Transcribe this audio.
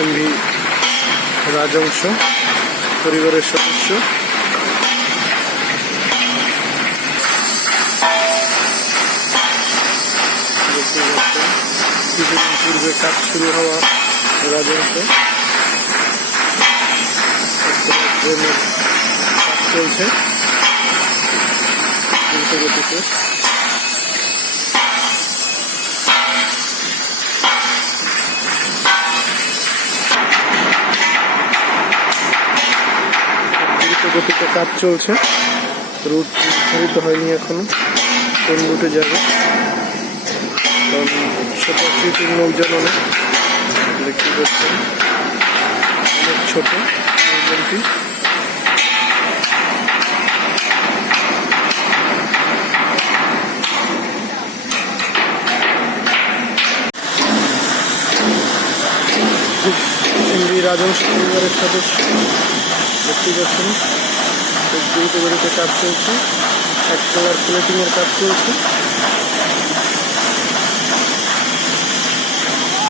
MV রাজংশ পরিবারের সদস্য। কিছুদিন পূর্বে কাজ শুরু হওয়া রাজংশ চলছে। দ্রুত গতিতে কাজ চলছে। রুট নির্ধারিত হয়নি এখনও। কোন রুটে যাবে? কারণ ছোট অনেক দেখতে পাচ্ছেন অনেক ছোট নৌযানটি এমবি পরিবারের সদস্য দেখতে পাচ্ছেন গতিতে কাজ চলছে এক কালার প্লেটিংয়ের কাজ চলছে